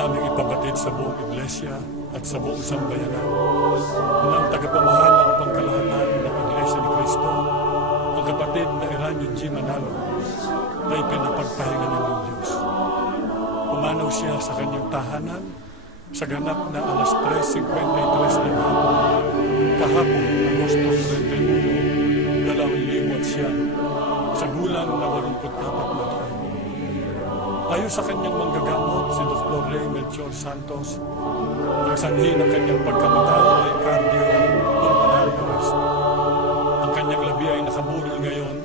namin ipabatid sa buong iglesia at sa buong sambayanan na ang tagapamahalang pangkalahatan ng Iglesia ni Cristo, ang kapatid na Eranio G. Manalo, na ipinapagpahinga ng Diyos. Pumanaw siya sa kanyang tahanan sa ganap na alas 3:53 ng hapon, kahapon, Agosto 31, 2009, sa gulang na 84 na taon. Ayon sa kanyang manggagamot, si Dr. Ray Melchor Santos, ang sanhi ng kanyang pagkamatay ay cardiopulmonary arrest. Ang kanyang labi ay nakaburol ngayon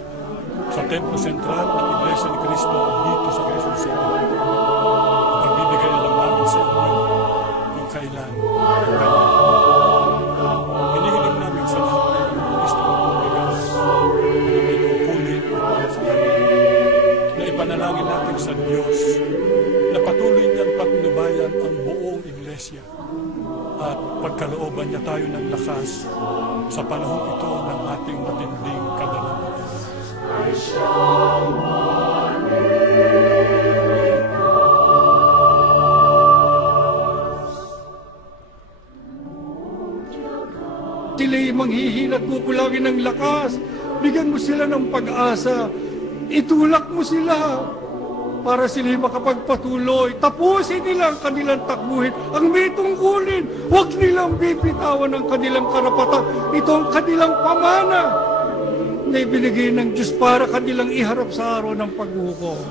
sa Templo Sentral ng Iglesia ni Cristo dito sa Quezon City. Pagbibigay na lang namin sa inyo kung kailan ang kanyang hinihiling namin sa lahat ng Kristo ng Panginoon na may tungkulin at sa kanya. Na ipanalangin natin sa Diyos na patuloy niyang patnubayan ang buong Iglesia at pagkalooban niya tayo ng lakas sa panahon ito ng ating matinding kadalaman. Sila'y manghihina at kukulangin ng lakas. Bigyan mo sila ng pag-asa. Itulak mo sila para sila'y makapagpatuloy. Tapusin nila ang kanilang takbuhin. Ang may tungkulin, huwag nilang bibitawan ang kanilang karapatan. Ito ang kanilang pamana na ibinigay ng Diyos para kanilang iharap sa araw ng paghukom.